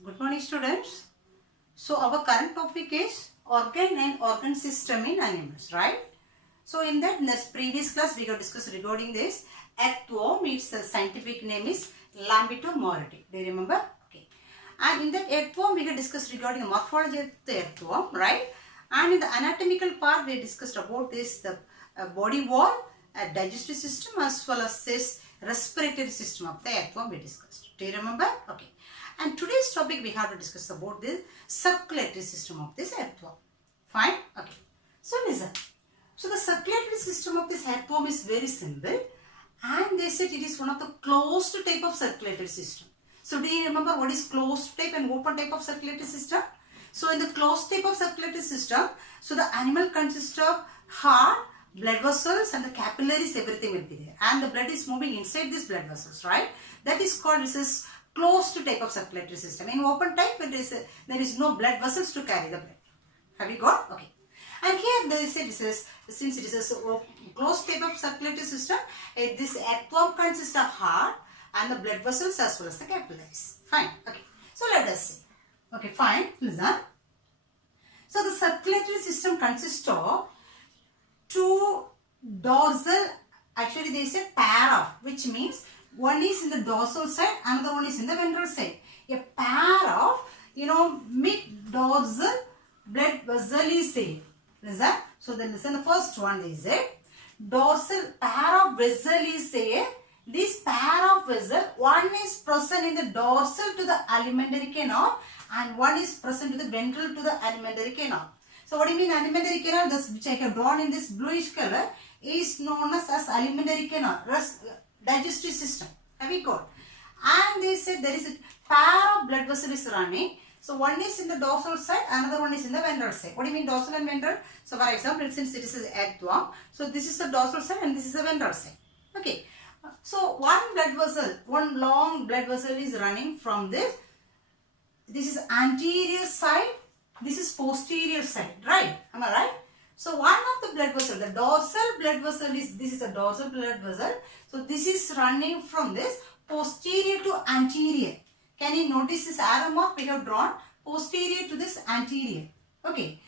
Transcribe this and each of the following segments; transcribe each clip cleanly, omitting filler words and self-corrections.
Good morning, students. So our current topic is organ and organ system in animals, right? So in that previous class we have discussed regarding this earthworm. Its scientific name is Lambetomority. Do you remember? Okay. And in that earthworm we have discussed regarding the morphology of the earthworm, right? And in the anatomical part we discussed about this the body wall, digestive system as well as this respiratory system of the earthworm we discussed. Do you remember? Okay. And today's topic we have to discuss about the circulatory system of this earthworm. Fine? Okay. So listen. So the circulatory system of this earthworm is very simple, and they said it is one of the closed type of circulatory system. So do you remember what is closed type and open type of circulatory system? So in the closed type of circulatory system, so the animal consists of heart, blood vessels and the capillaries, everything will be there. And the blood is moving inside these blood vessels, right? That is called this is closed type of circulatory system. In open type, there is no blood vessels to carry the blood. Have you got? Okay. And here they say this is, since it is a closed type of circulatory system, this earthworm consists of heart and the blood vessels as well as the capillaries. Fine. Okay. So let us see. Okay, fine. Listen. So the circulatory system consists of two dorsal, actually there is a pair of, which means one is in the dorsal side, another one is in the ventral side. A pair of, mid-dorsal blood vessel is there. Listen. So then listen, the first one is a dorsal pair of vessel is there. This pair of vessel, one is present in the dorsal to the alimentary canal and one is present to the ventral to the alimentary canal. So what do you mean alimentary canal? This which I have drawn in this bluish color is known as alimentary canal, digestive system. Have you got? And they said there is a pair of blood vessels is running. So one is in the dorsal side, another one is in the ventral side. What do you mean dorsal and ventral? So for example, since it is an earthworm, so this is the dorsal side and this is the ventral side. Okay. So one blood vessel, one long blood vessel is running from this. This is anterior side. This is posterior side, right? Am I right? So one of the blood vessel, the dorsal blood vessel is, this is a dorsal blood vessel. So this is running from this posterior to anterior. Can you notice this arrow mark we have drawn? Posterior to this anterior. Okay.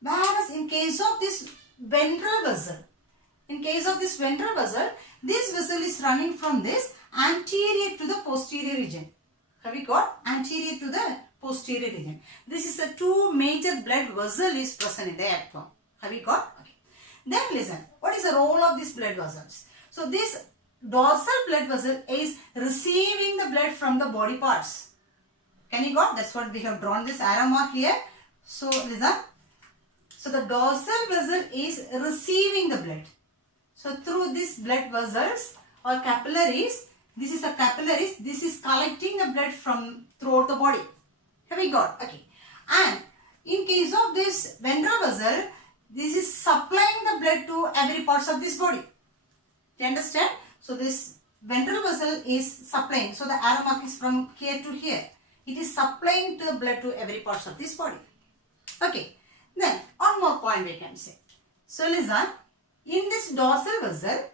Whereas in case of this ventral vessel, this vessel is running from this anterior to the posterior region. Have you got? Anterior to the posterior region. This is the two major blood vessel is present in the earthworm. Have you got? Okay. Then listen. What is the role of these blood vessels? So this dorsal blood vessel is receiving the blood from the body parts. Can you got? That's what we have drawn this arrow mark here. So listen. So the dorsal vessel is receiving the blood. So through these blood vessels or capillaries, this is a capillaries, this is collecting the blood from throughout the body. Have we got? Okay. And in case of this ventral vessel, this is supplying the blood to every parts of this body. Do you understand? So this ventral vessel is supplying. So the arrow mark is from here to here. It is supplying the blood to every parts of this body. Okay. Then one more point we can say. So listen. In this dorsal vessel,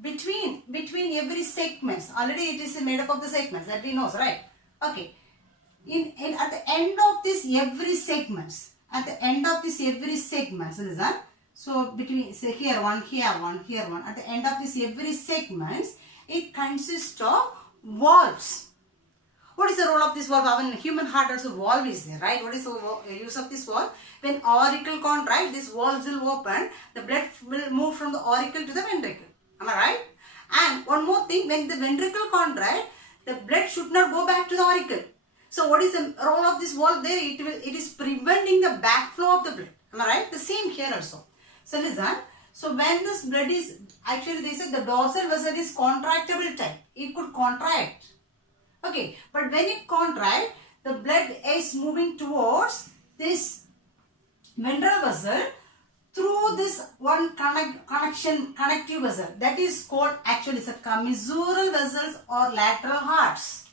between every segments, already it is made up of the segments that we know, right? Okay. At the end of this every segments, listen. So between, say here one, here one, here one. At the end of this every segments, it consists of valves. What is the role of this valve? Our human heart also valve is there, right? What is the use of this valve? When auricle contract, this valve will open. The blood will move from the auricle to the ventricle. Am I right? And one more thing, when the ventricle contract, the blood should not go back to the auricle. So what is the role of this valve there? It is preventing the backflow of the blood. Am I right? The same here also. So listen. So when this blood is, actually they said the dorsal vessel is contractible type. It could contract. Okay. But when it contracts, the blood is moving towards this ventral vessel through this one connective vessel. That is called, actually it's a commissural vessels or lateral hearts.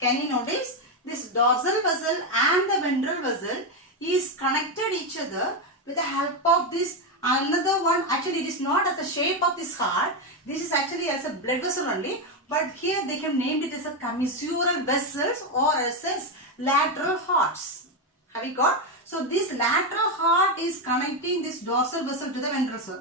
Can you notice? This dorsal vessel and the ventral vessel is connected each other with the help of this another one. Actually it is not as the shape of this heart. This is actually as a blood vessel only. But here they have named it as a commissural vessels or as a lateral hearts. Have you got? So this lateral heart is connecting this dorsal vessel to the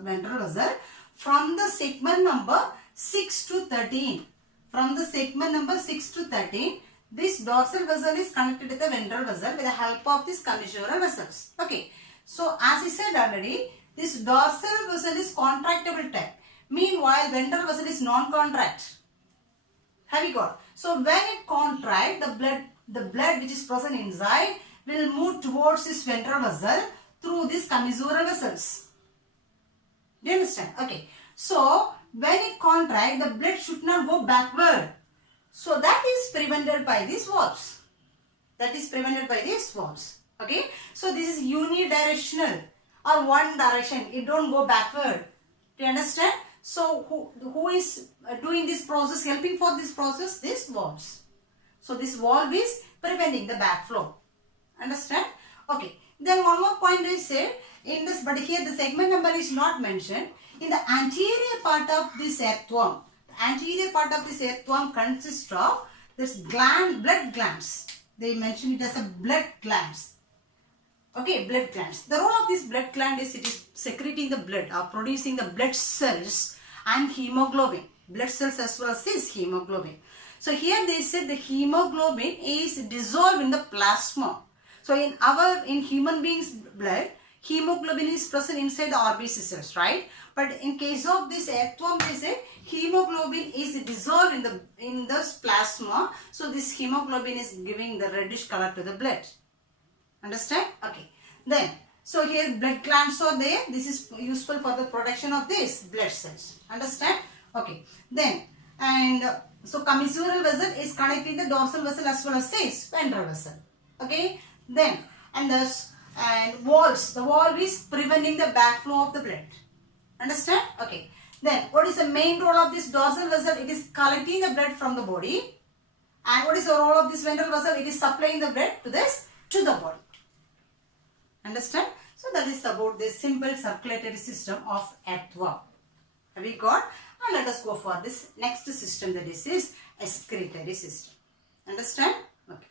ventral vessel from the segment number 6 to 13. From the segment number 6 to 13, this dorsal vessel is connected to the ventral vessel with the help of these commissural vessels. Okay. So as I said already, this dorsal vessel is contractible type. Meanwhile, ventral vessel is non-contract. Have you got? So when it contracts, the blood which is present inside will move towards this ventral vessel through these commissural vessels. Do you understand? Okay. So when it contracts, the blood should not go backward. So that is prevented by these valves. That is prevented by these valves. Okay. So this is unidirectional or one direction. It don't go backward. Do you understand? So who is doing this process, helping for this process? These valves. So this valve is preventing the backflow. Understand? Okay. Then one more point I said in this, but here the segment number is not mentioned. In the anterior part of this earthworm, the anterior part of this earthworm consists of this gland, blood glands. They mention it as a blood glands. Okay, blood glands. The role of this blood gland is it is secreting the blood or producing the blood cells and hemoglobin. Blood cells as well as this hemoglobin. So here they said the hemoglobin is dissolved in the plasma. So in human beings blood, hemoglobin is present inside the RBC cells, right? But in case of this earthworm, they say hemoglobin is dissolved in the plasma. So this hemoglobin is giving the reddish color to the blood. Understand? Okay. Then, so here blood glands are there. This is useful for the production of these blood cells. Understand? Okay. Then, and so commissural vessel is connecting the dorsal vessel as well as this ventral vessel. Okay. Then, and valves. The valve is preventing the backflow of the blood. Understand? Okay. Then, what is the main role of this dorsal vessel? It is collecting the blood from the body. And what is the role of this ventral vessel? It is supplying the blood to the body. Understand? So that is about this simple circulatory system of earthworm. Have we got? And let us go for this next system, that is excretory system. Understand? Okay.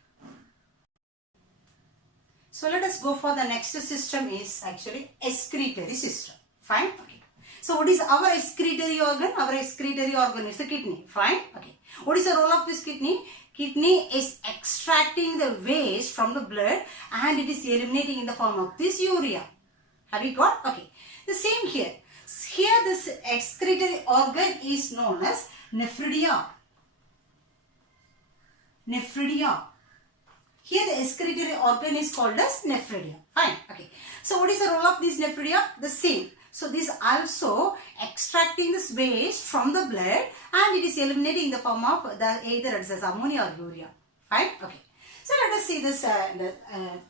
So let us go for the next system is actually excretory system. Fine? Okay. So what is our excretory organ? Our excretory organ is the kidney. Fine? Okay. What is the role of this kidney? Kidney is extracting the waste from the blood and it is eliminating in the form of this urea. Have you got? Okay. The same here. Here this excretory organ is known as nephridia. Nephridia. Here the excretory organ is called as nephridia. Fine. Okay. So what is the role of this nephridia? The same. So this also extracting this waste from the blood and it is eliminating in the form of either it says ammonia or urea. Fine? Okay. So let us see this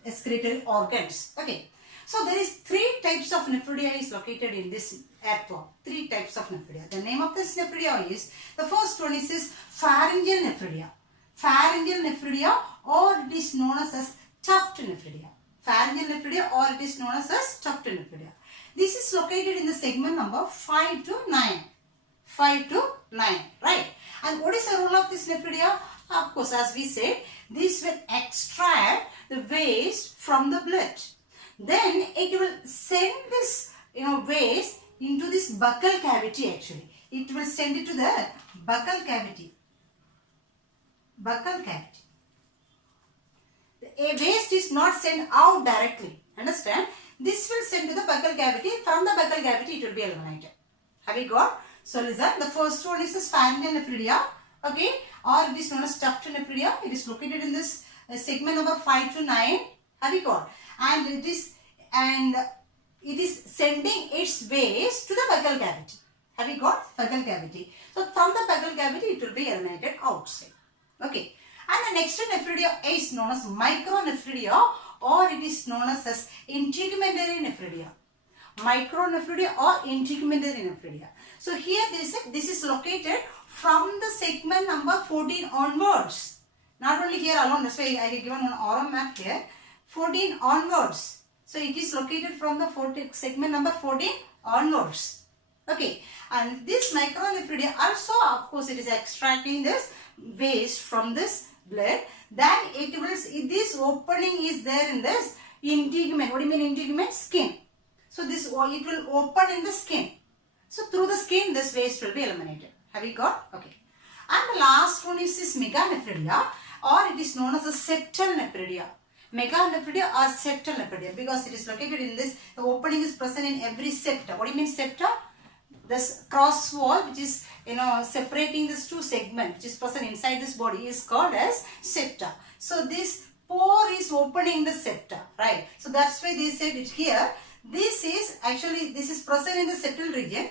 excretory organs. Okay. So there is 3 types of nephridia is located in this earthworm. 3 types of nephridia. The name of this nephridia is, the first one is pharyngeal nephridia. Pharyngeal nephridia, or it is known as tuft nephridia. Pharyngeal nephridia, or it is known as tuft nephridia. This is located in the segment number 5 to 9. 5 to 9, right? And what is the role of this nephridia? Of course, as we said, this will extract the waste from the blood. Then it will send this waste into this buccal cavity actually. It will send it to the buccal cavity. Buccal cavity. The waste is not sent out directly. Understand? This will send to the buccal cavity. From the buccal cavity, it will be eliminated. Have you got? So listen, the first one is the pharyngeal nephridia. Okay, or it is known as tuft nephridia. It is located in this segment number 5 to 9. Have you got? And it is sending its waste to the buccal cavity. Have you got? Buccal cavity. So from the buccal cavity, it will be eliminated outside. Okay. And the next nephridia is known as micronephridia, or it is known as integumentary nephridia. Micronephridia or integumentary nephridia. So here this is located from the segment number 14 onwards. Not only here alone, that's why I have given one oral map here. 14 onwards. So it is located from the segment number 14 onwards. Okay. And this micronephridia also, of course, it is extracting this waste from this blood, then it will, this opening is there in this integument. What do you mean integument? Skin. So this, it will open in the skin. So through the skin, this waste will be eliminated. Have you got? Okay. And the last one is this meganephridia, or it is known as a septal nephridia. Meganephridia or septal nephridia, because it is located in this, the opening is present in every septa. What do you mean septa? This cross wall which is, separating these two segments which is present inside this body is called as septa. So this pore is opening the septa, right? So that's why they said it here. This is actually, this is present in the septal region.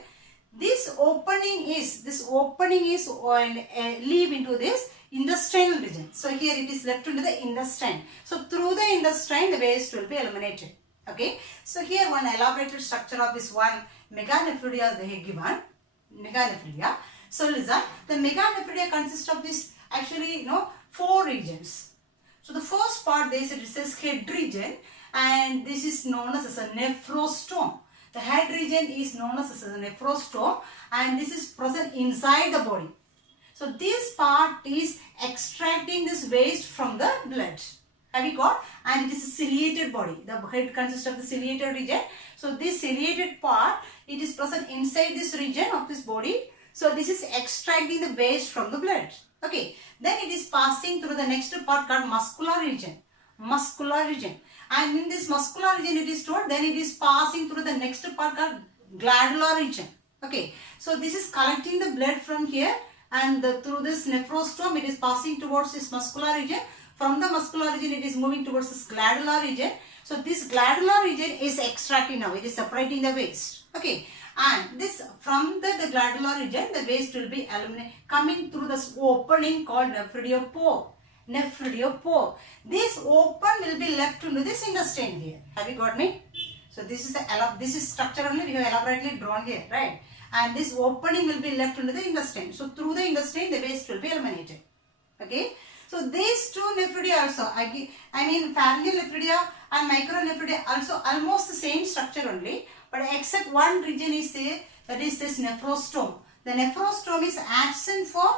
This opening is leave into this intestinal region. So here it is left into the intestine. So through the intestine, the waste will be eliminated. Okay. So here one elaborated structure of this one meganephridia they have given. Meganephridia. So listen, the meganephridia consists of this actually 4 regions. So the first part they said it says head region, and this is known as a nephrostome. The head region is known as a nephrostome, and this is present inside the body. So this part is extracting this waste from the blood. Have you got? And it is a ciliated body. The head consists of the ciliated region. So this ciliated part, it is present inside this region of this body. So this is extracting the waste from the blood. Okay. Then it is passing through the next part called muscular region. Muscular region. And in this muscular region it is stored. Then it is passing through the next part called glandular region. Okay. So this is collecting the blood from here, and through this nephrostome it is passing towards this muscular region. From the muscular region it is moving towards this glandular region. So this glandular region is extracting now. It is separating the waste. Okay. And this from the glandular region, the waste will be eliminated coming through this opening called nephrodiopore. Nephrodiopore. This open will be left into this intestine here. Have you got me? So this is structure only we have elaborately drawn here, right? And this opening will be left into the intestine. So through the intestine, the waste will be eliminated. Okay. So these two nephridia also, I mean pharyngeal nephridia and micronephridia also almost the same structure only, but except one region is there, that is this nephrostome. The nephrostome is absent for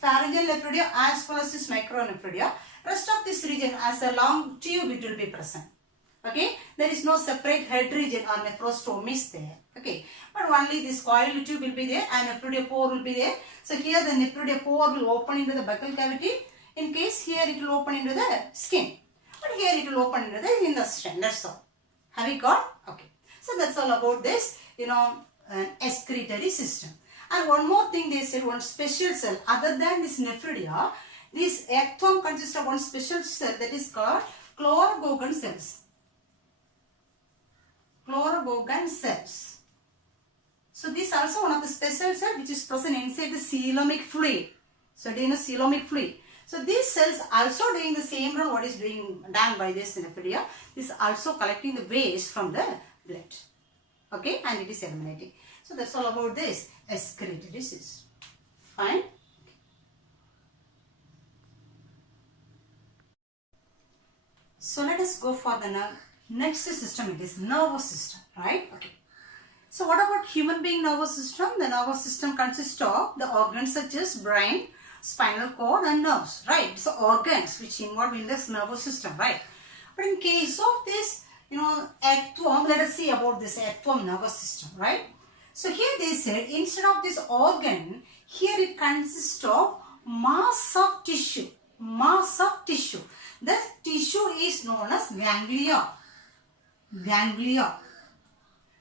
pharyngeal nephridia as well as this micronephridia. Rest of this region as a long tube it will be present. Okay, there is no separate head region or nephrostome is there. Okay, but only this coiled tube will be there and nephrodiopore will be there. So here the nephrodiopore will open into the buccal cavity. In case here it will open into the skin, but here it will open into the intestine. That's all. Have you got? Okay. So that's all about this, excretory system. And one more thing they said, one special cell other than this nephridia, this ectome consists of one special cell that is called chlorogogan cells. Chlorogogan cells. So this also one of the special cells which is present inside the coelomic fluid. So do you know coelomic fluid? So these cells also doing the same role what is being done by this nephridia. This is also collecting the waste from the blood. Okay, and it is eliminating. So that's all about this excretory system. Fine. So let us go for the next system. It is nervous system, right? Okay. So what about human being nervous system? The nervous system consists of the organs such as brain, spinal cord and nerves, right? So organs which involve in this nervous system, right? But in case of this, ectome, let us see about this ectome nervous system, right? So here they said instead of this organ, here it consists of mass of tissue. Mass of tissue. The tissue is known as ganglia. Ganglia.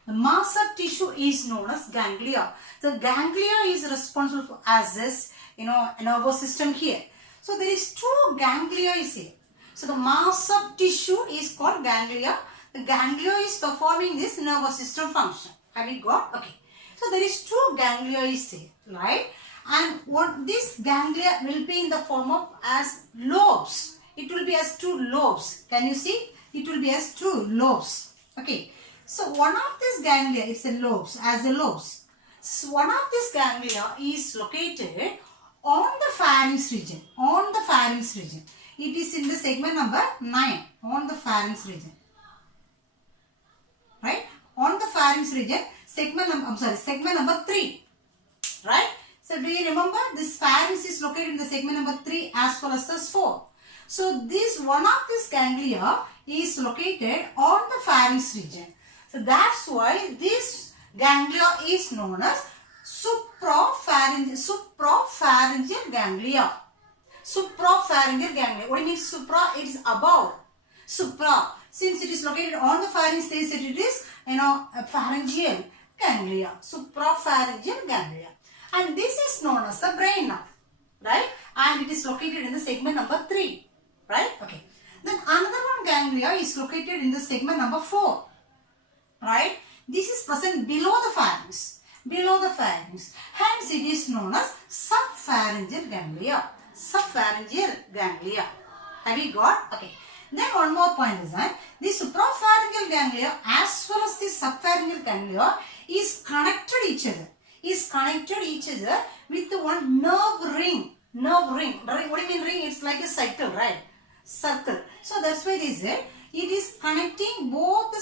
The mass of tissue is known as ganglia. The ganglia is responsible for as this, nervous system here. So there is two ganglia is here. So the mass of tissue is called ganglia. The ganglia is performing this nervous system function. Have you got? Okay. So there is two ganglia is here, right? And what this ganglia will be in the form of as lobes. It will be as two lobes. Can you see? It will be as two lobes. Okay. So one of this ganglia is a lobes, as the lobes. So one of this ganglia is located on the pharynx region. On the pharynx region. It is in the segment number 9. On the pharynx region. Right? On the pharynx region. Segment number 3. Right? So do you remember this pharynx is located in the segment number 3 as well as this 4. So this one of this ganglia is located on the pharynx region. So that's why this ganglia is known as suprapharyngeal ganglia. Suprapharyngeal ganglia. What do you mean supra? It is above. Supra. Since it is located on the pharynx, they said it is, a pharyngeal ganglia. Suprapharyngeal ganglia. And this is known as the brain now. Right? And it is located in the segment number 3. Right? Okay. Then another one ganglia is located in the segment number 4. Right? This is present below the pharynx. Below the pharynx. Hence it is known as subpharyngeal ganglia. Subpharyngeal ganglia. Have you got? Okay. Then one more point is that the suprapharyngeal ganglia as well as the subpharyngeal ganglia is connected each other. With one nerve ring. Nerve ring. What do you mean ring? It's like a cycle, right? Circle. So that's why they said it is connecting both the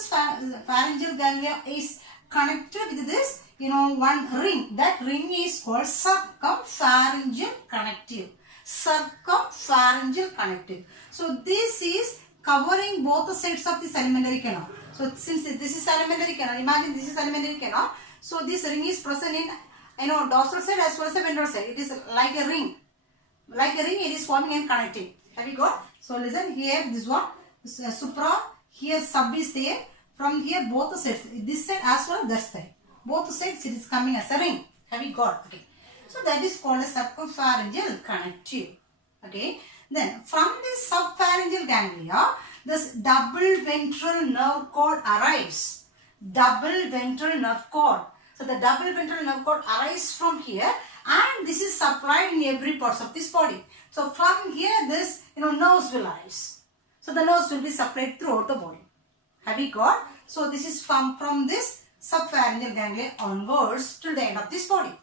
pharyngeal ganglia is connected with this, one ring. That ring is called circumpharyngeal connective. Circumpharyngeal connective. So this is covering both the sides of this alimentary canal. So since this is alimentary canal, imagine this is alimentary canal. So this ring is present in, dorsal side as well as the ventral side. It is like a ring. Like a ring, it is forming and connecting. Have you got? So listen here, this one, supra, here sub is there. From here, both the sides, this side as well as that side. Both sides, it is coming as a ring. Have you got? Okay. So that is called a circumpharyngeal connective. Okay. Then from this subpharyngeal ganglia, this double ventral nerve cord arrives. Double ventral nerve cord. So the double ventral nerve cord arises from here, and this is supplied in every part of this body. So from here, this nerves will arise. So the nerves will be supplied throughout the body. Have you got? So this is from this subpharyngeal ganglia onwards till the end of this body.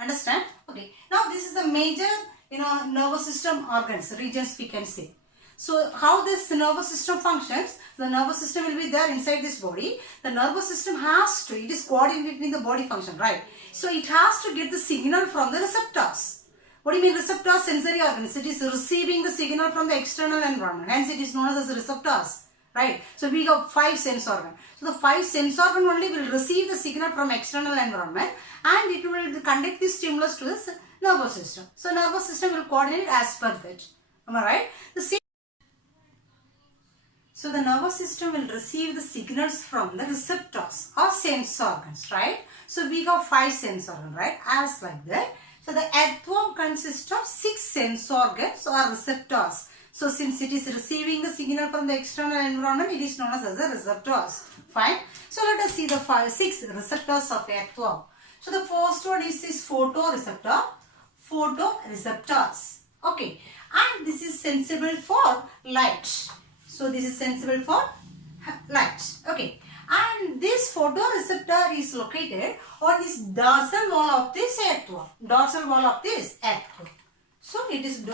Understand? Okay. Now this is the major nervous system organs, regions we can say. So how this nervous system functions? The nervous system will be there inside this body. The nervous system it is coordinated with the body function, right? So it has to get the signal from the receptors. What do you mean receptors? Sensory organs. It is receiving the signal from the external environment. Hence it is known as receptors, right? So we have 5 sense organs. So the 5 sense organ only will receive the signal from external environment, and it will conduct the stimulus to the nervous system. So nervous system will coordinate as per that. Am I right? So the nervous system will receive the signals from the receptors or sense organs, right? So we have 5 sense organs, right? As like that. So the earthworm consists of 6 sense organs or receptors. So since it is receiving the signal from the external environment, it is known as the receptors. Fine. So let us see the 6 receptors of earthworm. So the first one is this photoreceptor. Photoreceptors. Okay. And this is sensible for light. So this is sensible for light. Okay. And this photoreceptor is located on this dorsal wall of this earthworm. Dorsal wall of this earthworm. So it is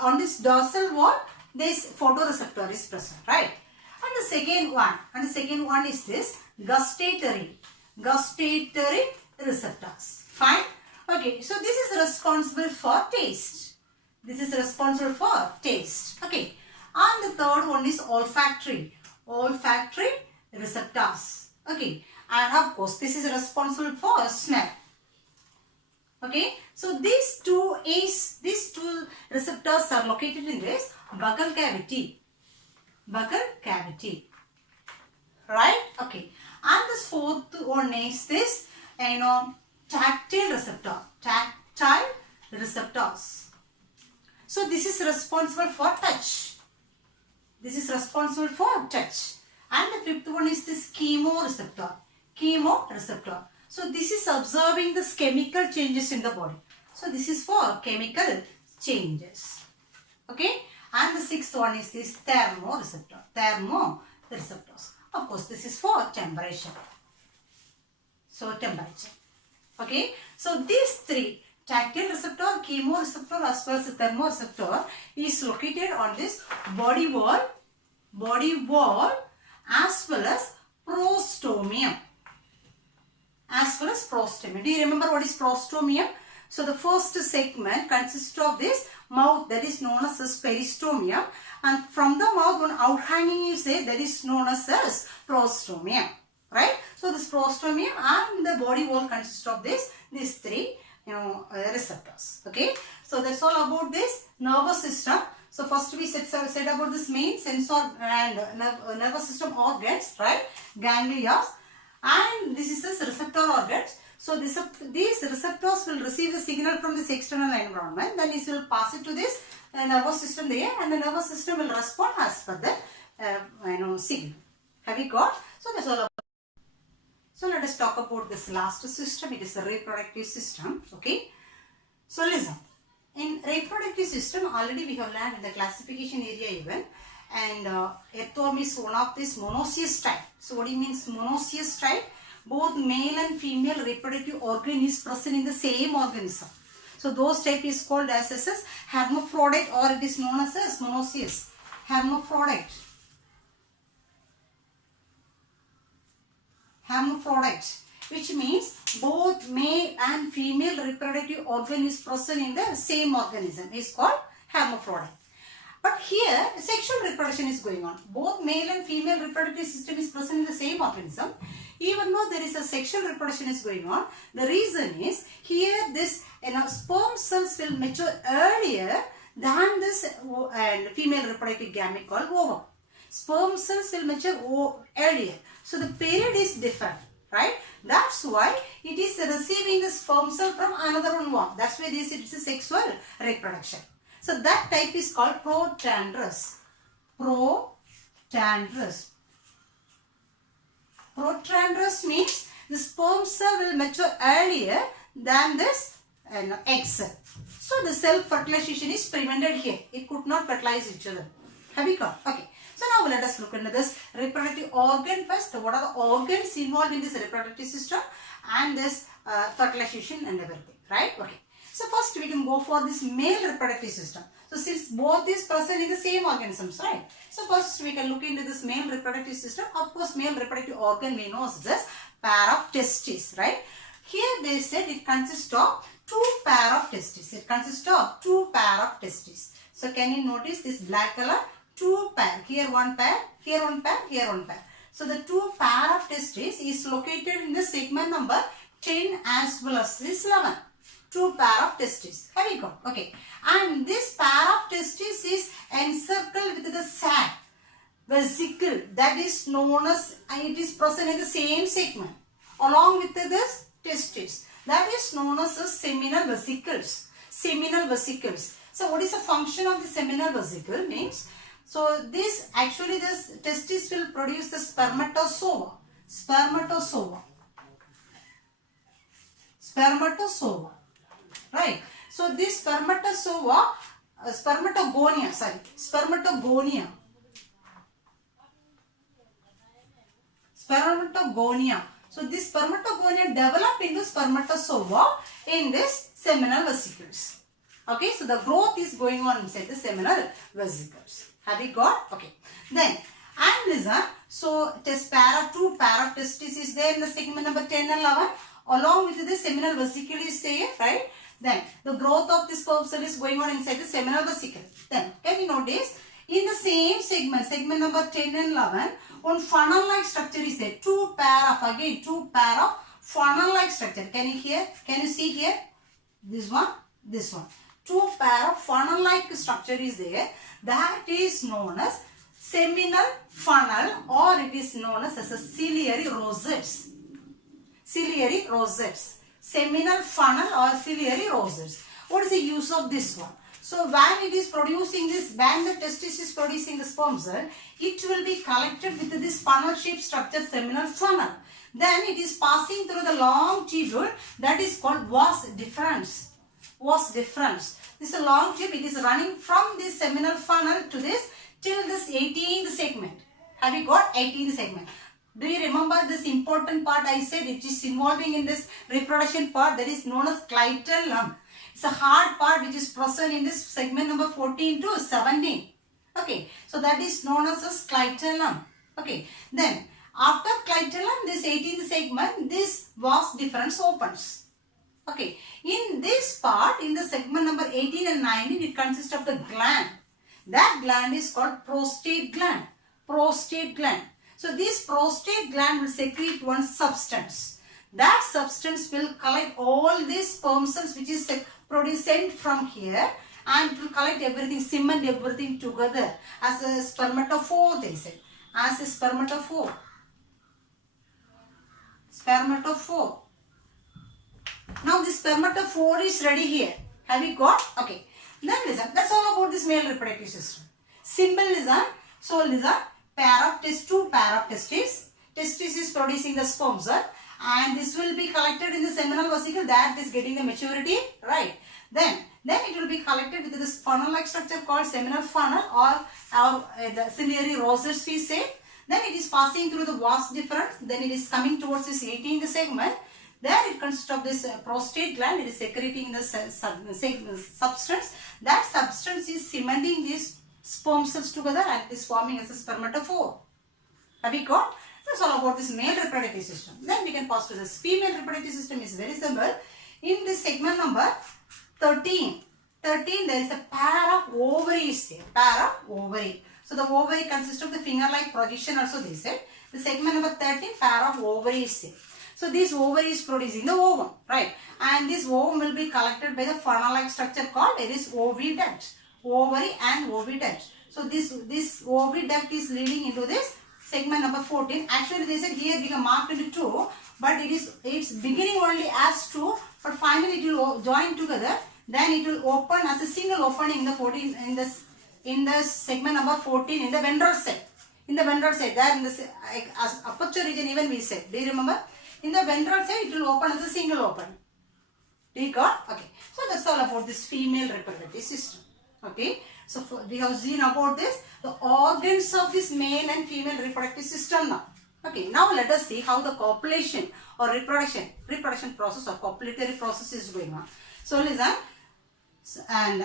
on this dorsal wall, this photoreceptor is present, right? And the second one is this gustatory receptors. Fine. Okay. So this is responsible for taste. Okay. And the third one is olfactory receptors. Okay. And of course, this is responsible for smell. Okay. So these two receptors are located in this buccal cavity. Right? Okay. And this fourth one is this, tactile receptors. So this is responsible for touch. And the fifth one is this chemoreceptor. So this is observing the chemical changes in the body. So this is for chemical changes. Okay. And the sixth one is this thermoreceptors. Of course, this is for temperature. So temperature. Okay. So these 3, tactile receptor, chemoreceptor as well as the thermoreceptor, is located on this body wall as well as prostomium. Do you remember what is prostomium? So the first segment consists of this mouth, that is known as peristomium, and from the mouth one outhanging is there, that is known as prostomium, right? So this prostomium and the body wall consists of these three receptors. Okay, so that's all about this nervous system. So first we said about this main sensor and nervous system organs, right? Ganglia, and this is this receptor organs. So these receptors will receive the signal from this external environment, then it will pass it to this nervous system there, and the nervous system will respond as per the signal. Have you got? So that's all about. So let us talk about this last system. It is the reproductive system. Okay. So listen. In reproductive system, already we have learned in the classification area even, and earthworm is one of this monoecious type. So what do you mean monoecious type? Both male and female reproductive organ is present in the same organism. So those type is called as hermaphrodite, or it is known as monoecious. Hermaphrodite. Hermaphrodite, which means both male and female reproductive organ is present in the same organism, is called hermaphrodite. But here sexual reproduction is going on. Both male and female reproductive system is present in the same organism. Even though there is a sexual reproduction is going on, the reason is here this sperm cells will mature earlier than this female reproductive gamete called ovum. Sperm cells will mature earlier. So the period is different, right? That's why it is receiving the sperm cell from another one. That's why it is a sexual reproduction. So that type is called protandrous. Protandrous. Protandrous means the sperm cell will mature earlier than this egg cell. So the self-fertilization is prevented here. It could not fertilize each other. Have you got? Okay. So now let us look into this reproductive organ first. What are the organs involved in this reproductive system and this fertilization and everything, right? Okay. So first we can go for this male reproductive system. So since both is present in the same organisms, right? So first we can look into this male reproductive system. Of course, male reproductive organ we know is this pair of testes, right? Here they said it consists of two pair of testes. It consists of two pair of testes. So can you notice this black color? Two pair. Here one pair, here one pair, here one pair. So the two pair of testes is located in the segment number 10 as well as this 11. Two pair of testes. Have you got? Okay. And this pair of testes is encircled with the sac vesicle, that is known as, it is present in the same segment along with this testes. That is known as seminal vesicles. Seminal vesicles. So what is the function of the seminal vesicle means? So this actually this testis will produce the spermatozoa. Spermatozoa. Spermatozoa. Right. So this spermatozoa, spermatogonia. Spermatogonia. Spermatogonia. So this spermatogonia develop into spermatozoa in this seminal vesicles. Okay. So the growth is going on inside the seminal vesicles. Have you got? Okay. Then, and listen, so two pair of testes is there in the segment number 10 and 11. Along with the seminal vesicle is there, right? Then, the growth of this sperm cell is going on inside the seminal vesicle. Then, can you notice? In the same segment, segment number 10 and 11, one funnel-like structure is there. Two pair of funnel-like structure. Can you see here? This one. Two pair of funnel-like structure is there. That is known as seminal funnel, or it is known as a ciliary rosettes. Ciliary rosettes. Seminal funnel or ciliary rosettes. What is the use of this one? So when it is producing this, when the testis is producing the sperm cell, it will be collected with this funnel-shaped structure, seminal funnel. Then it is passing through the long tubule that is called vas deferens. Vas deferens. This is a long tube. It is running from this seminal funnel to this till this 18th segment. Have you got 18th segment? Do you remember this important part I said it is involving in this reproduction part that is known as clitoral? It's a hard part which is present in this segment number 14 to 17. Okay. So that is known as clitoral. Okay. Then after clitoral, this 18th segment, this vas deferens opens. Okay, in this part, in the segment number 18 and 19, it consists of the gland. That gland is called prostate gland. Prostate gland. So this prostate gland will secrete one substance. That substance will collect all these sperm cells which is produced from here, and it will collect everything, cement everything together as a spermatophore, they said. As a spermatophore. Spermatophore. Now this spermatophore is ready here. Have you got? Okay. Then listen. That's all about this male reproductive system. Simple listen. So listen. Two pair of testes. Testis is producing the sperm cell, and this will be collected in the seminal vesicle, that is getting the maturity, right? Then it will be collected with this funnel-like structure called seminal funnel, or the ciliary rosette we say. Then it is passing through the vas deferens. Then it is coming towards this 18th segment. There it consists of this prostate gland. It is secreting the substance. That substance is cementing these sperm cells together and it is forming as a spermatophore. Have you got? That's all about this male reproductive system. Then we can pass to this female reproductive system. Is very simple. In this segment number 13, there is a pair of ovaries here. Pair of ovary. So the ovary consists of the finger-like projection also they said. The segment number 13, pair of ovaries here. So this ovary is producing the ovum, right? And this ovum will be collected by the funnel-like structure called it is oviduct. Ovary and oviduct. So this oviduct is leading into this segment number 14. Actually they said here we can mark into 2, but it's beginning only as 2, but finally it will join together. Then it will open as a single opening in the 14 in the segment number 14 in the ventral side. In the ventral side, there in the as aperture region even we said. Do you remember? In the ventral side, it will open as a single open. Do you got? Okay. So that's all about this female reproductive system. Okay. So we have seen about this, the organs of this male and female reproductive system now. Okay. Now let us see how the copulation or reproduction process or copulatory process is going on. So listen. And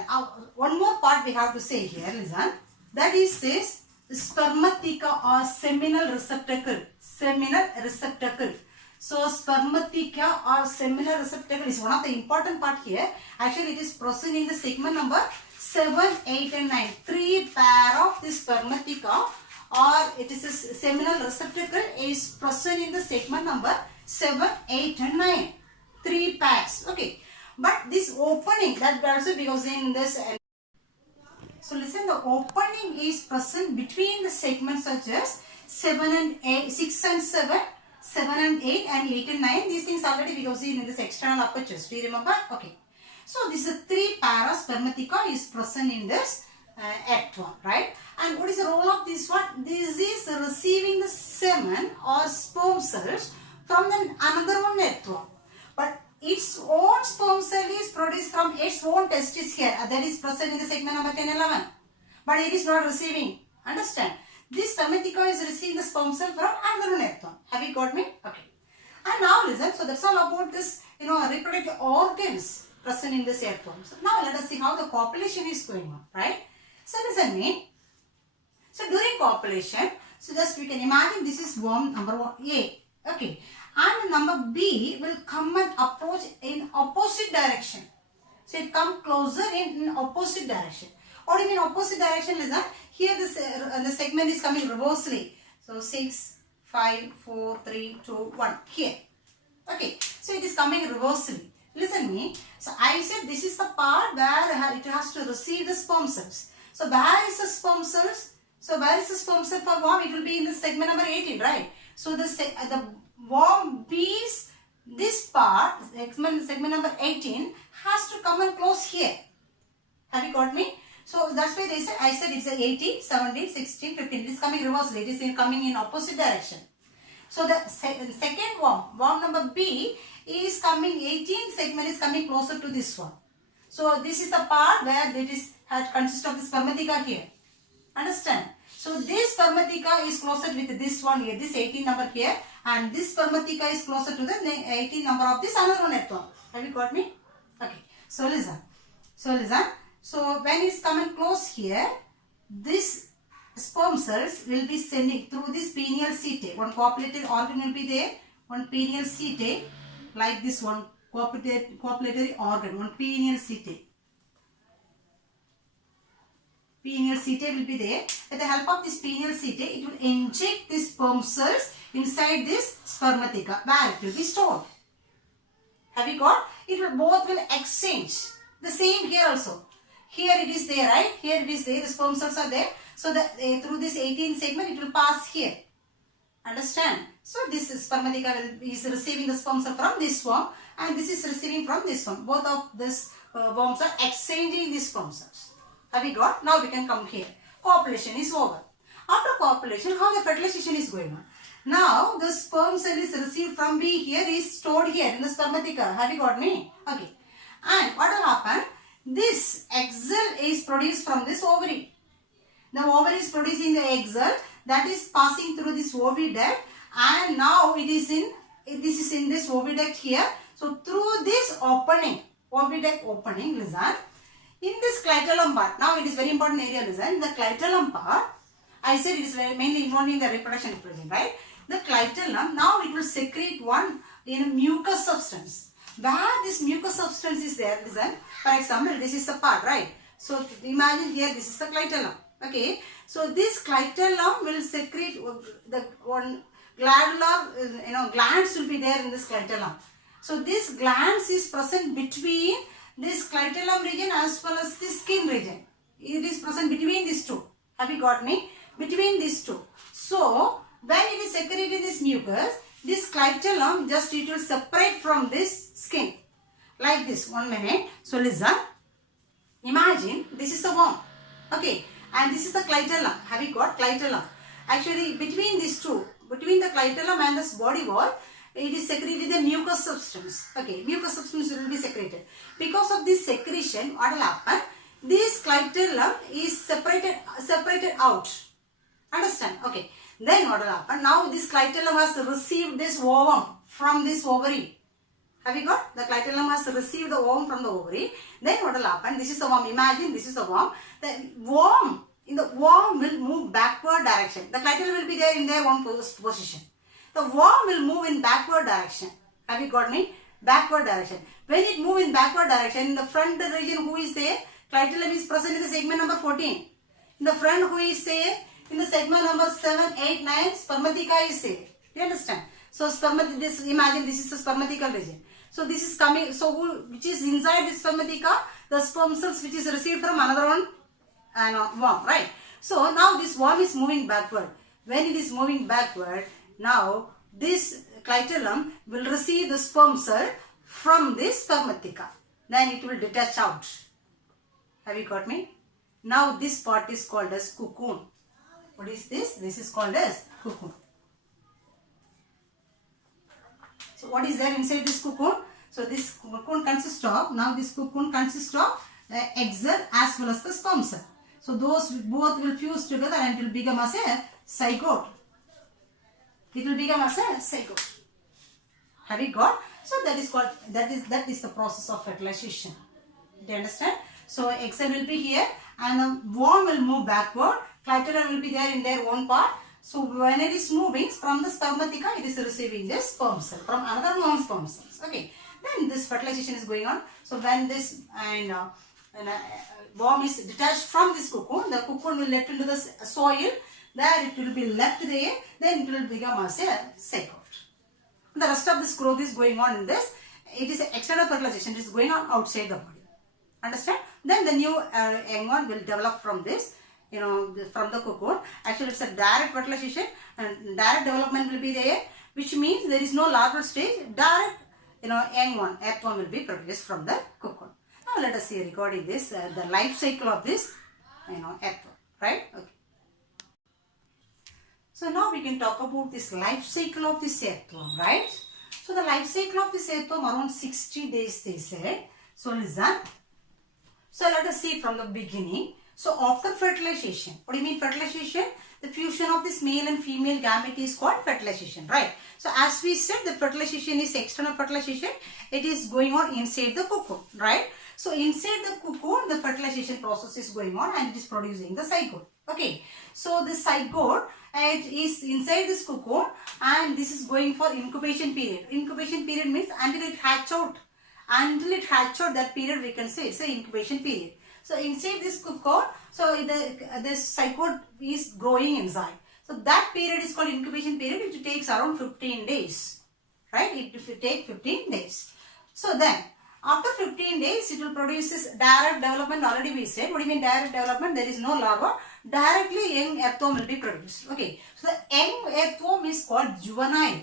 one more part we have to say here. Listen. That is this spermatheca or seminal receptacle. Seminal receptacle. So spermatheca or seminal receptacle is one of the important part here. Actually it is present in the segment number 7, 8 and 9. 3 pair of this spermatheca or it is a seminal receptacle is present in the segment number 7, 8 and 9. 3 pairs. Okay. But this opening that also because in this. So listen, the opening is present between the segments such as 7 and 8, 6 and 7. 7 and 8 and 8 and 9. These things already we have seen in this external apertures. Do you remember? Okay. So this is 3 pair of spermatheca is present in this earthworm, right? And what is the role of this one? This is receiving the semen or sperm cells from another one earthworm. But its own sperm cell is produced from its own testis here. That is present in the segment number 10, 11. But it is not receiving. Understand? This spermatheca is receiving the sperm cell from another earthworm. Have you got me? Okay. And now listen. So that's all about this, reproductive organs present in this earthworm. So now let us see how the copulation is going on, right? So listen me. So during copulation, so just we can imagine this is worm number 1, A. Okay. And number B will come and approach in opposite direction. So it come closer in opposite direction. What do you mean opposite direction? Listen. Here the segment is coming reversely. So 6, 5, 4, 3, 2, 1. Here. Okay. So it is coming reversely. Listen me. So I said this is the part where it has to receive the sperm cells. So where is the sperm cells? So where is the sperm cell for worm? It will be in the segment number 18, right? So the worm B's this part, segment number 18, has to come and close here. Have you got me? So that's why I said it's 18, 17, 16, 15. It is coming reversely. It is coming in opposite direction. So the second worm number B is coming, 18 segment is coming closer to this one. So this is the part where it consists of the spermatheca here. Understand? So this spermatheca is closer with this one here, this 18 number here, and this spermatheca is closer to the 18 number of this another one earthworm. Have you got me? Okay. So listen. So when it's coming close here, this sperm cells will be sending through this pineal setae. One copulated organ will be there, one pineal setae, like this one copulatory organ, one pineal setae. Pineal setae will be there. With the help of this pineal setae, it will inject these sperm cells inside this spermatheca where it will be stored. Have you got? It will both will exchange. The same here also. Here it is there, right? Here it is there. The sperm cells are there. So that through this 18 segment, it will pass here. Understand? So this spermatheca is receiving the sperm cell from this worm, and this is receiving from this one. Both of these worms are exchanging these sperm cells. Have you got? Now we can come here. Copulation is over. After copulation, how the fertilization is going on? Now the sperm cell is received from B here, is stored here in the spermatheca. Have you got me? Okay. And what will happen? This egg cell is produced from this ovary. The ovary is producing the egg cell that is passing through this oviduct, and now this is in this oviduct here. So through this opening, oviduct opening, listen, in this clitoral part, now it is very important area, listen, the clitoral part, I said it is mainly involved in the reproduction, right? The clitoral, now it will secrete one mucus substance. Where this mucus substance is there, listen, for example, this is the part, right? So imagine here, this is the clitoral. Okay, so this clitoral will secrete the one glandular, glands will be there in this clitoral. So this glands is present between this clitoral region as well as this skin region. It is present between these two. Have you got me? Between these two. So when it is secreting this mucus, this clitoral just it will separate from this skin. Like this. 1 minute. So listen. Imagine this is the worm. Okay. And this is the clitoral. Have you got clitoral? Actually, between these two, between the clitoral and this body wall, it is secreted the mucus substance. Okay, mucus substance will be secreted. Because of this secretion, what will happen? This clitoral is separated out. Understand? Okay. Then what will happen? Now this clitoral has received this ovum from this ovary. Have you got? The clitoral has received the ovum from the ovary. Then what will happen? This is the worm. Imagine this is the worm. The worm will move backward direction. The clitoral will be there in their own position. The worm will move in backward direction. Have you got me? Backward direction. When it moves in backward direction, in the front region who is there? Clitoral is present in the segment number 14. In the front who is there? In the segment number 7, 8, 9, spermatheca is there. You understand? So imagine this is the spermathecal region. So this is coming, which is inside this spermatheca, the sperm cells which is received from another one worm, right? So now this worm is moving backward. When it is moving backward, now this clitoral will receive the sperm cell from this spermatheca. Then it will detach out. Have you got me? Now this part is called as cocoon. What is this? This is called as cocoon. So what is there inside this cocoon? So this cocoon consists of, egg cell as well as the sperm cell. So those both will fuse together and it will become as a zygote. It will become as a zygote. Have you got? So that is the process of fertilization. Do you understand? So egg cell will be here and the worm will move backward. Clitoral will be there in their own part. So when it is moving from the spermatheca, it is receiving the sperm cell from another non-sperm cells. Okay. Then this fertilization is going on. So when this worm is detached from this cocoon, the cocoon will let into the soil. There it will be left there. Then it will become as a zygote. The rest of this growth is going on in this. It is external fertilization. It is going on outside the body. Understand? Then the new young one will develop from this. From the cocoon. Actually, it's a direct fertilization and direct development will be there, which means there is no larval stage. Direct, young one, earthworm will be produced from the cocoon. Now, let us see regarding this, the life cycle of this, earthworm, right? Okay. So now we can talk about this life cycle of this earthworm, right? So the life cycle of this earthworm around 60 days, they said. So listen. So let us see from the beginning. So after fertilization, what do you mean fertilization? The fusion of this male and female gamete is called fertilization, right? So as we said, the fertilization is external fertilization. It is going on inside the cocoon, right? So inside the cocoon, the fertilization process is going on and it is producing the zygote. Okay. So the zygote, it is inside this cocoon and this is going for incubation period. Incubation period means until it hatch out. until it hatch out, that period we can say it's an incubation period. So inside this cocoon, so this zygote is growing inside. So that period is called incubation period. It takes around 15 days. Right? It will take 15 days. So then, after 15 days, it will produce this direct development. Already we said. What do you mean direct development? There is no larva. Directly young earthworm will be produced. Okay. So the young earthworm is called juvenile.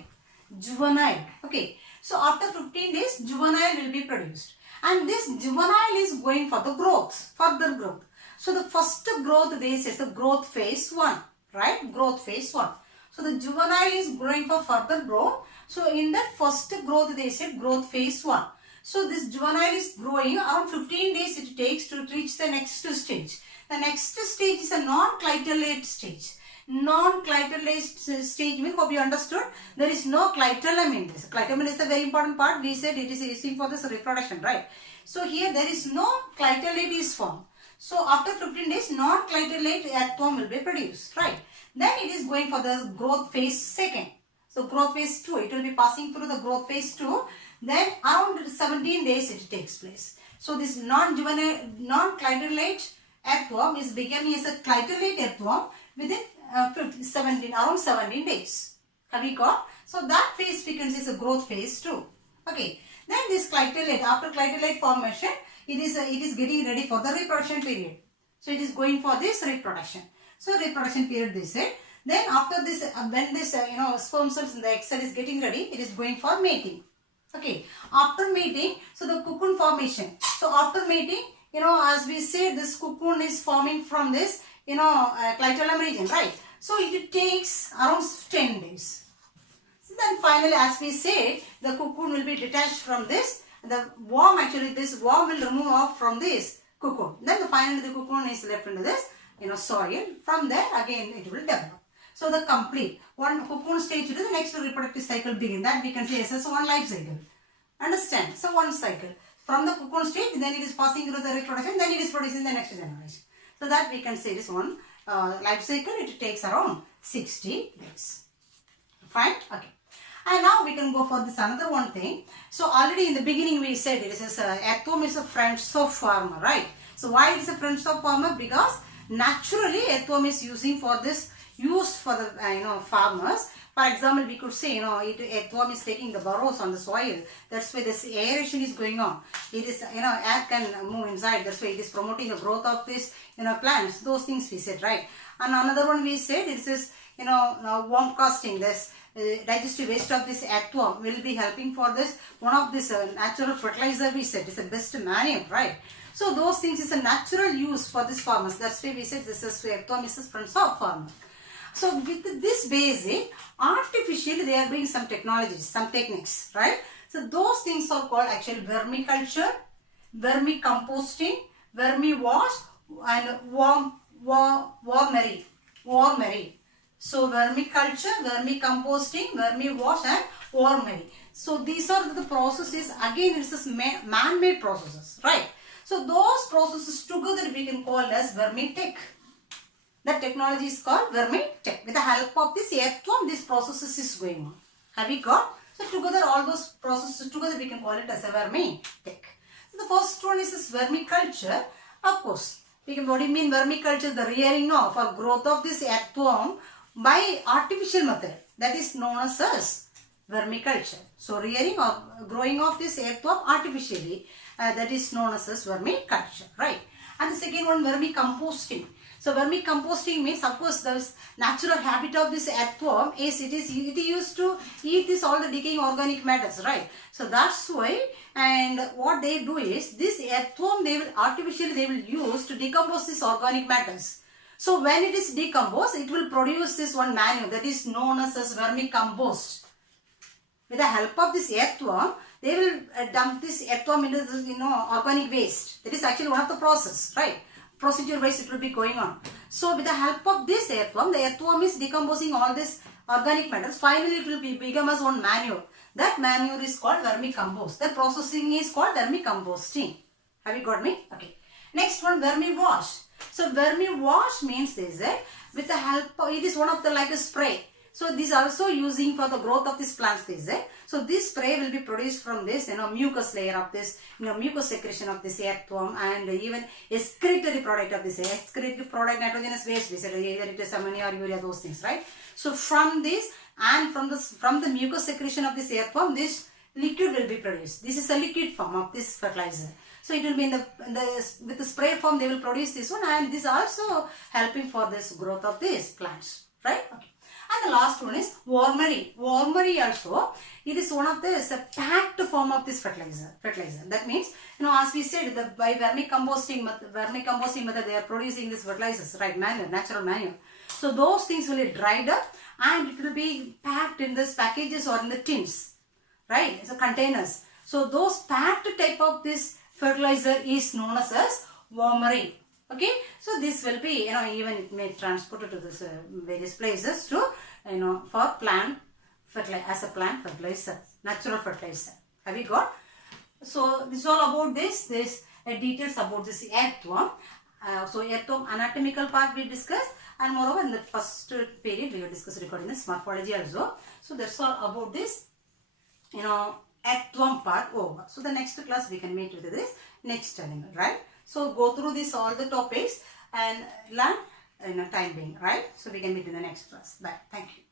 Juvenile. Okay. So after 15 days, juvenile will be produced. And this juvenile is going for the growth, further growth. So the first growth, they say, is the growth phase 1. Right? Growth phase 1. So the juvenile is growing for further growth. So in that first growth, they said growth phase 1. So this juvenile is growing, around 15 days it takes to reach the next stage. The next stage is a non-clitellate stage. Non-clitellate stage means, hope you understood, there is no clitellum in this. Clitellum is a very important part. We said it is using for this reproduction, right? So here there is no clitellate is formed. So after 15 days, non-clitellate earthworm will be produced, right? Then it is going for the growth phase 2. So growth phase 2, it will be passing through the growth phase 2. Then around 17 days it takes place. So this non-juvenile, non-clitellate earthworm is becoming as a clitellate earthworm within around 17 days. Have you got? So that phase frequency is a growth phase 2. Okay. Then this clitellate, after clitellate formation, it is getting ready for the reproduction period. So it is going for this reproduction. So reproduction period they said. Then after this, when this sperm cells in the egg cell is getting ready, it is going for mating. Okay. After mating, so the cocoon formation. So after mating, as we said, this cocoon is forming from this, clitellum region, right? So it takes around 10 days. So then finally, as we said, the cocoon will be detached from this. The worm, actually, this worm will remove off from this cocoon. Then finally, the cocoon is left into this, soil. From there, again, it will develop. So the complete one cocoon stage to the next reproductive cycle begin. That we can say as one life cycle. Understand? So one cycle. From the cocoon stage, then it is passing through the reproduction, then it is producing the next generation. So that we can say this one life cycle, it takes around 60 days. Fine? Okay. And now we can go for this another one thing. So already in the beginning we said it is earthworm is a friend of farmer, right? So why it is a friend of farmer? Because naturally earthworm is used for the farmers. For example, we could say earthworm is taking the burrows on the soil. That's why this aeration is going on. It is air can move inside. That's why it is promoting the growth of this plants. Those things we said, right? And another one we said it is worm casting. This digestive waste of this earthworm will be helping for this. One of this natural fertilizer we said is the best manure, right? So those things is a natural use for this farmers. That's why we said this is earthworm is friends of farmer. So with this basic, artificially they are doing some technologies, some techniques, right? So those things are called actually vermiculture, vermicomposting, vermiwash, and wormery. So vermiculture, vermicomposting, vermiwash, and wormery. So these are the processes. Again, it is man-made processes, right? So those processes together we can call as vermitech. That technology is called vermitech. With the help of this earthworm, this processes is going on. Have you got? So together, all those processes together, we can call it as a vermitech. So the first one is this vermiculture. Of course, what do you mean vermiculture? The rearing for growth of this earthworm by artificial method. That is known as vermiculture. So rearing or growing of this earthworm artificially, that is known as vermiculture, right? And the second one, vermicomposting. So vermicomposting means, of course, the natural habit of this earthworm is it used to eat this all the decaying organic matters, right? So that's why, and what they do is this earthworm they will use to decompose this organic matters. So when it is decomposed, it will produce this one manure that is known as vermicompost. With the help of this earthworm, they will dump this earthworm into this, organic waste. That is actually one of the process, right? Procedure wise it will be going on. So with the help of this earthworm, the earthworm is decomposing all this organic matters. Finally it will become as one manure. That manure is called vermicompost. The processing is called vermicomposting. Have you got me? Okay. Next one, vermiwash. So vermiwash means this with the help of, it is one of the like a spray. So this also using for the growth of this plant stage. So this spray will be produced from this, mucus layer of this, mucus secretion of this earthworm, and even excretory product of this. Excretory product, nitrogenous waste, either it is ammonia or urea, those things, right? So from this and from the mucus secretion of this earthworm, this liquid will be produced. This is a liquid form of this fertilizer. So it will be with the spray form they will produce this one, and this also helping for this growth of these plants, right? Okay. And the last one is wormery. Wormery also, it is one of the packed form of this fertilizer. That means, as we said, by vermicomposting method, they are producing this fertilizers, right? Manure, natural manure. So those things will be dried up and it will be packed in this packages or in the tins, right? So containers. So those packed type of this fertilizer is known as wormery. Okay, so this will be, even it may transported to this various places to, for plant fertilizer, as a plant fertilizer, natural fertilizer. Have you got? So this is all about this details about this earthworm. So earthworm anatomical part we discussed, and moreover in the first period we will discuss regarding this morphology also. So that's all about this, earthworm part over. So the next class we can meet with this next animal, right? So go through this all the topics and learn in a time being, right? So we can meet in the next class. Bye. Thank you.